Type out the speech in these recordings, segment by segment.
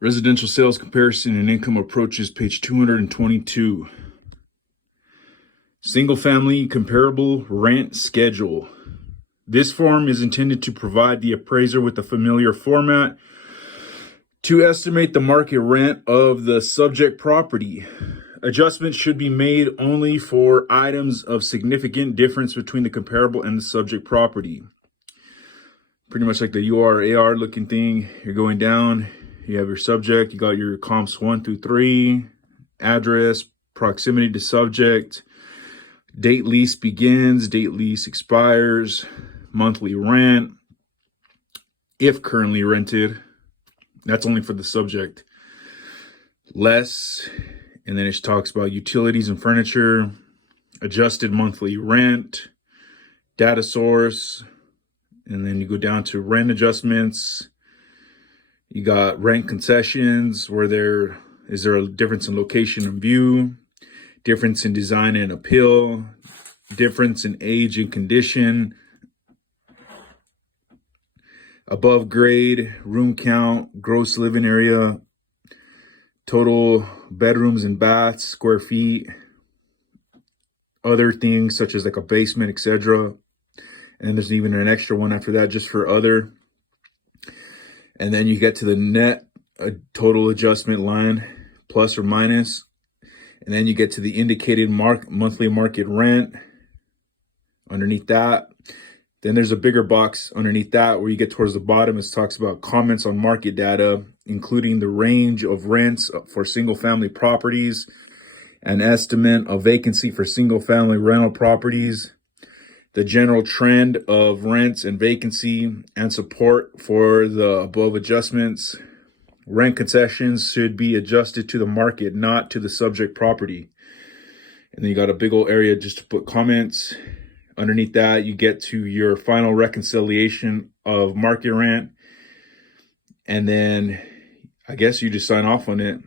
Residential sales comparison and income approaches, page 222. Single family comparable rent schedule. This form is intended to provide the appraiser with a familiar format to estimate the market rent of the subject property. Adjustments should be made only for items of significant difference between the comparable and the subject property. Pretty much like the UR/AR looking thing. You're going down, you have your subject, you got your comps 1 through 3, address, proximity to subject, date lease begins, date lease expires, monthly rent, if currently rented. That's only for the subject. Less, and then it talks about utilities and furniture, adjusted monthly rent, data source, and then you go down to rent adjustments. You got rent concessions, where is there a difference in location and view, difference in design and appeal, difference in age and condition, above grade, room count, gross living area, total bedrooms and baths, square feet, other things such as like a basement, etc. And there's even an extra one after that just for other. And then you get to the net total adjustment line, plus or minus. And then you get to the indicated monthly market rent underneath that. Then there's a bigger box underneath that where you get towards the bottom. It talks about comments on market data, including the range of rents for single family properties, an estimate of vacancy for single family rental properties, the general trend of rents and vacancy, and support for the above adjustments. Rent concessions should be adjusted to the market, not to the subject property. And then you got a big old area just to put comments. Underneath that, you get to your final reconciliation of market rent. And then I guess you just sign off on it.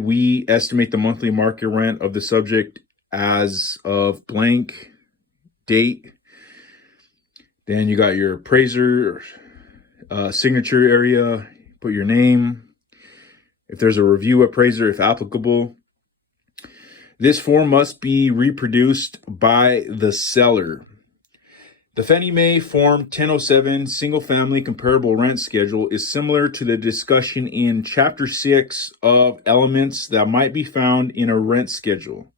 We estimate the monthly market rent of the subject as of blank date. Then you got your appraiser signature area, put your name, if there's a review appraiser, if applicable. This form must be reproduced by the seller. The Fannie Mae Form 1007 Single Family Comparable Rent Schedule is similar to the discussion in Chapter 6 of elements that might be found in a rent schedule.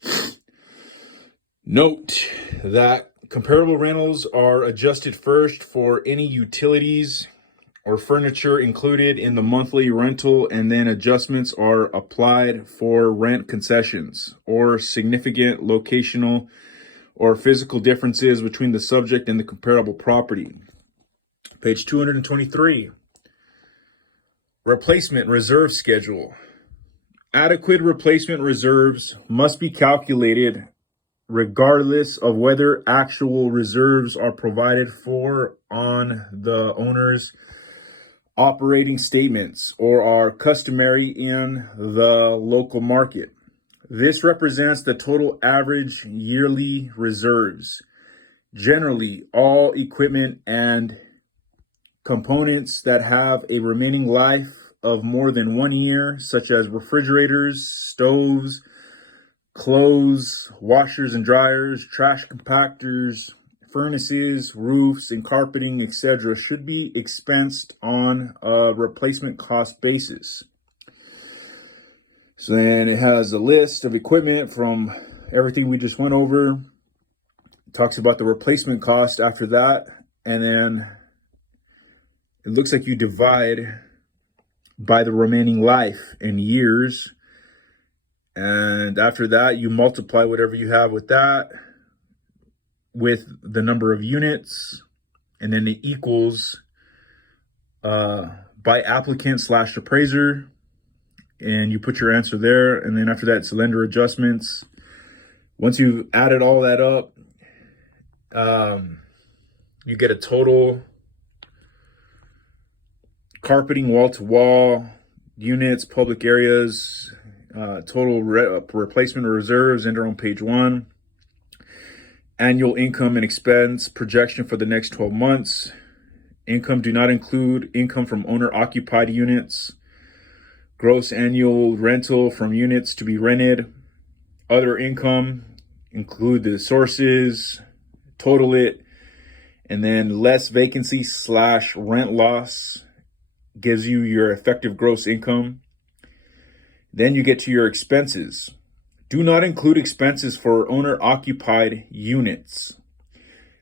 Note that comparable rentals are adjusted first for any utilities or furniture included in the monthly rental, and then adjustments are applied for rent concessions or significant locational or physical differences between the subject and the comparable property. Page 223. Replacement reserve schedule. Adequate replacement reserves must be calculated regardless of whether actual reserves are provided for on the owner's operating statements or are customary in the local market. This represents the total average yearly reserves. Generally, all equipment and components that have a remaining life of more than 1 year, such as refrigerators, stoves, clothes, washers and dryers, trash compactors, furnaces, roofs, and carpeting, etc., should be expensed on a replacement cost basis. So then it has a list of equipment from everything we just went over. It talks about the replacement cost after that, and then it looks like you divide by the remaining life in years. And after that, you multiply whatever you have with that with the number of units, and then it equals by applicant / appraiser, and you put your answer there. And then after that, it's lender adjustments. Once you've added all that up, you get a total carpeting, wall-to-wall, units, public areas, total replacement reserves, enter on page 1. Annual income and expense projection for the next 12 months. Income do not include income from owner-occupied units. gross annual rental from units to be rented. Other income, include the sources, total it, and then less vacancy / rent loss gives you your effective gross income. Then you get to your expenses. Do not include expenses for owner-occupied units.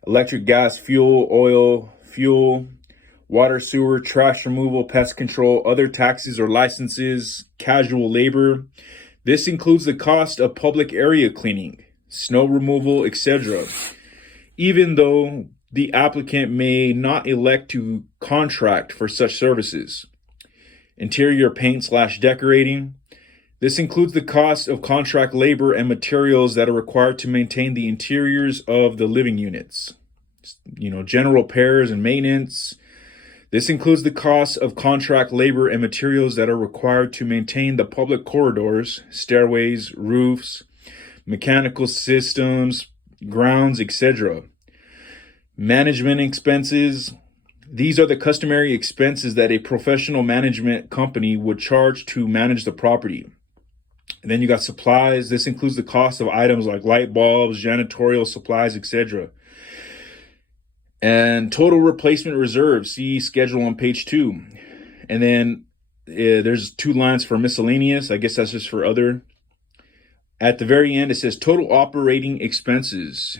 Electric, gas, fuel, oil, fuel, water, sewer, trash removal, pest control, other taxes or licenses, casual labor. This includes the cost of public area cleaning, snow removal, etc. Even though the applicant may not elect to contract for such services. Interior paint / decorating. This includes the cost of contract labor and materials that are required to maintain the interiors of the living units. General repairs and maintenance. This includes the cost of contract labor and materials that are required to maintain the public corridors, stairways, roofs, mechanical systems, grounds, etc. Management expenses. These are the customary expenses that a professional management company would charge to manage the property. And then you got supplies. This includes the cost of items like light bulbs, janitorial supplies, etc. And total replacement reserve, see schedule on page 2. And then there's 2 lines for miscellaneous. I guess that's just for other. At the very end, it says total operating expenses.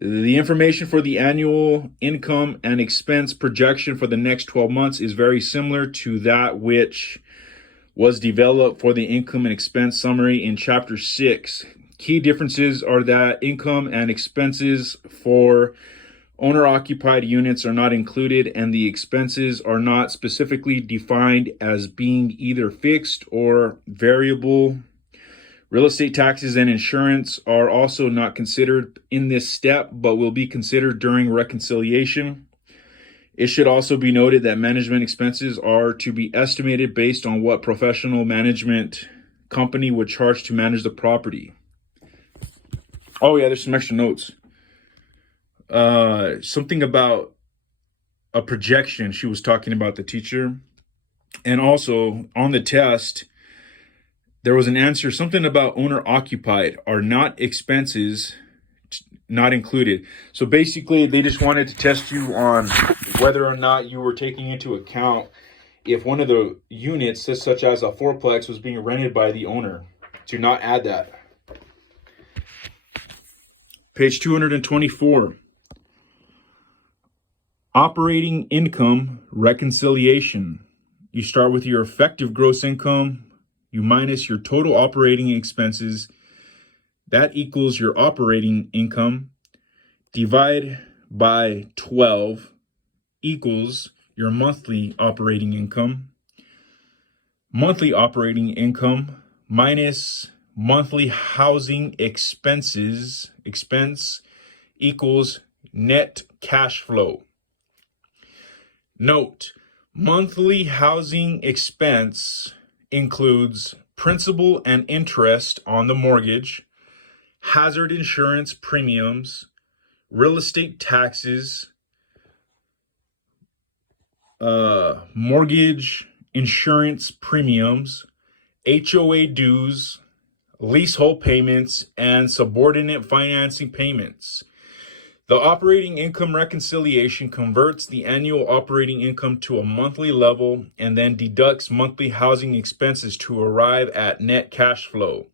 The information for the annual income and expense projection for the next 12 months is very similar to that which was developed for the income and expense summary in Chapter 6. Key differences are that income and expenses for owner-occupied units are not included, and the expenses are not specifically defined as being either fixed or variable. Real estate taxes and insurance are also not considered in this step, but will be considered during reconciliation. It should also be noted that management expenses are to be estimated based on what professional management company would charge to manage the property. Oh yeah, there's some extra notes. Something about a projection. She was talking about the teacher. And also on the test, there was an answer, something about owner occupied are not expenses not included. So basically they just wanted to test you on whether or not you were taking into account if one of the units, such as a fourplex, was being rented by the owner, to not add that. Page 224. Operating income reconciliation. You start with your effective gross income. You minus your total operating expenses. That equals your operating income. Divide by 12 equals your monthly operating income. Monthly operating income minus monthly housing expense equals net cash flow. Note, monthly housing expense includes principal and interest on the mortgage, hazard insurance premiums, real estate taxes, mortgage insurance premiums, HOA dues, leasehold payments, and subordinate financing payments. The operating income reconciliation converts the annual operating income to a monthly level and then deducts monthly housing expenses to arrive at net cash flow.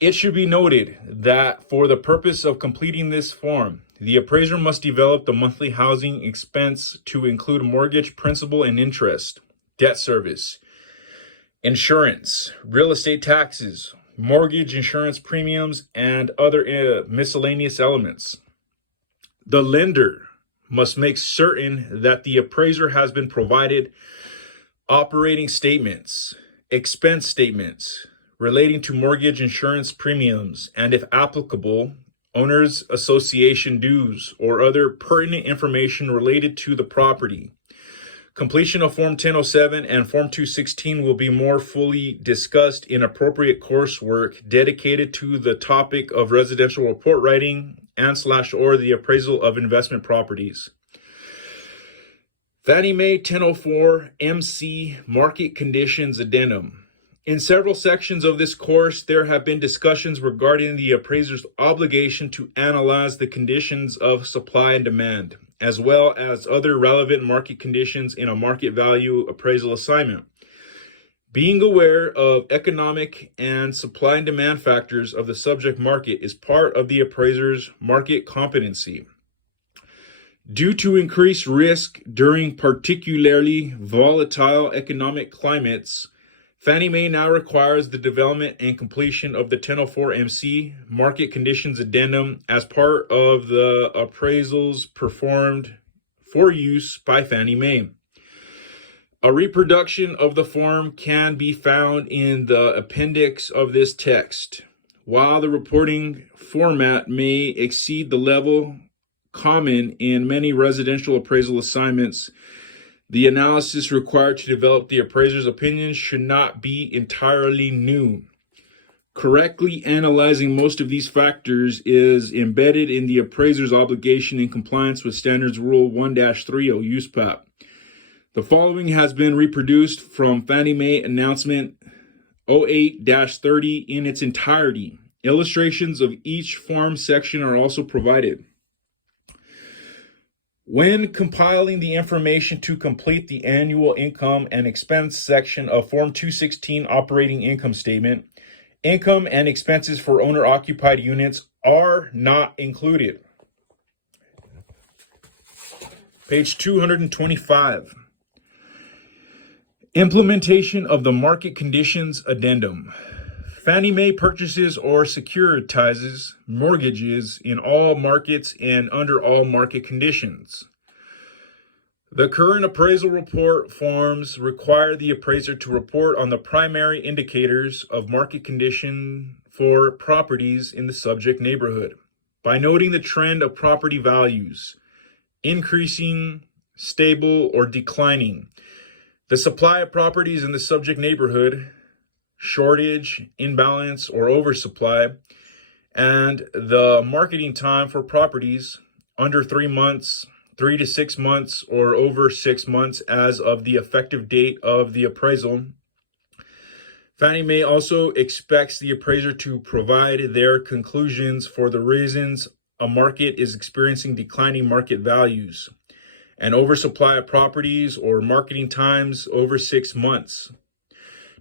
It should be noted that for the purpose of completing this form, the appraiser must develop the monthly housing expense to include mortgage principal and interest, debt service, insurance, real estate taxes, mortgage insurance premiums, and other miscellaneous elements. The lender must make certain that the appraiser has been provided operating statements, expense statements relating to mortgage insurance premiums, and if applicable, owners association dues or other pertinent information related to the property. Completion of Form 1007 and Form 216 will be more fully discussed in appropriate coursework dedicated to the topic of residential report writing and/or the appraisal of investment properties. Fannie Mae 1004 MC Market Conditions Addendum. In several sections of this course, there have been discussions regarding the appraiser's obligation to analyze the conditions of supply and demand, as well as other relevant market conditions in a market value appraisal assignment. Being aware of economic and supply and demand factors of the subject market is part of the appraiser's market competency. Due to increased risk during particularly volatile economic climates, Fannie Mae now requires the development and completion of the 1004 MC Market Conditions Addendum as part of the appraisals performed for use by Fannie Mae. A reproduction of the form can be found in the appendix of this text. While the reporting format may exceed the level common in many residential appraisal assignments, the analysis required to develop the appraiser's opinions should not be entirely new. Correctly analyzing most of these factors is embedded in the appraiser's obligation in compliance with Standards Rule 1-30 USPAP. The following has been reproduced from Fannie Mae Announcement 08-30 in its entirety. Illustrations of each form section are also provided. When compiling the information to complete the annual income and expense section of Form 216 Operating Income Statement, income and expenses for owner-occupied units are not included. Page 225. Implementation of the Market Conditions Addendum. Fannie Mae purchases or securitizes mortgages in all markets and under all market conditions. The current appraisal report forms require the appraiser to report on the primary indicators of market condition for properties in the subject neighborhood by noting the trend of property values, increasing, stable, or declining, the supply of properties in the subject neighborhood, shortage, imbalance, or oversupply, and the marketing time for properties under 3 months, 3 to 6 months, or over 6 months as of the effective date of the appraisal. Fannie Mae also expects the appraiser to provide their conclusions for the reasons a market is experiencing declining market values, an oversupply of properties, or marketing times over 6 months.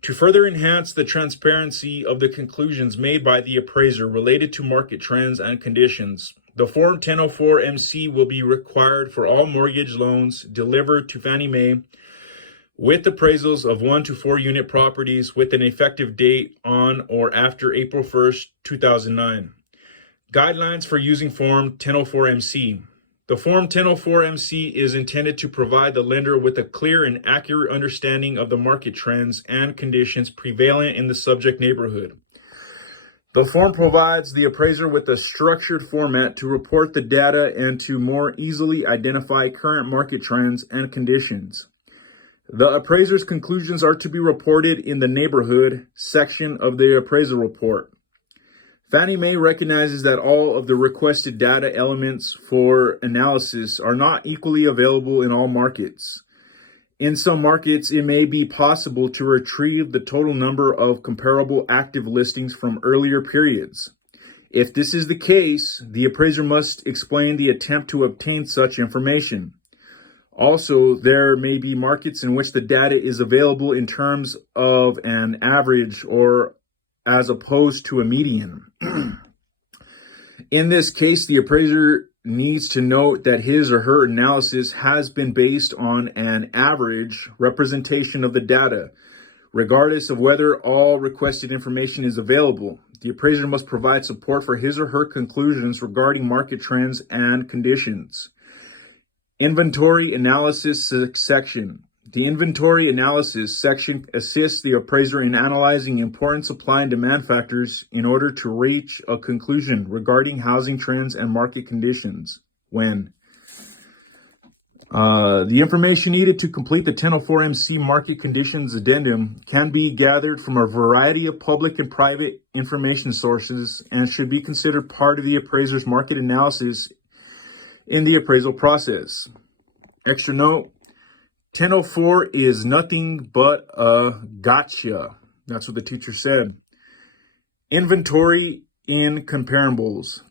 To further enhance the transparency of the conclusions made by the appraiser related to market trends and conditions, the Form 1004 MC will be required for all mortgage loans delivered to Fannie Mae with appraisals of 1 to 4 unit properties with an effective date on or after April 1st, 2009. Guidelines for using Form 1004 MC. The Form 1004 MC is intended to provide the lender with a clear and accurate understanding of the market trends and conditions prevalent in the subject neighborhood. The form provides the appraiser with a structured format to report the data and to more easily identify current market trends and conditions. The appraiser's conclusions are to be reported in the neighborhood section of the appraisal report. Fannie Mae recognizes that all of the requested data elements for analysis are not equally available in all markets. In some markets, it may be possible to retrieve the total number of comparable active listings from earlier periods. If this is the case, the appraiser must explain the attempt to obtain such information. Also, there may be markets in which the data is available in terms of an average or as opposed to a median. In this case, the appraiser needs to note that his or her analysis has been based on an average representation of the data, regardless of whether all requested information is available. The appraiser must provide support for his or her conclusions regarding market trends and conditions. Inventory Analysis Section. The Inventory Analysis section assists the appraiser in analyzing important supply and demand factors in order to reach a conclusion regarding housing trends and market conditions. When the information needed to complete the 1004 MC Market Conditions Addendum can be gathered from a variety of public and private information sources and should be considered part of the appraiser's market analysis in the appraisal process. Extra note, 1004 is nothing but a gotcha. That's what the teacher said. Inventory in comparables.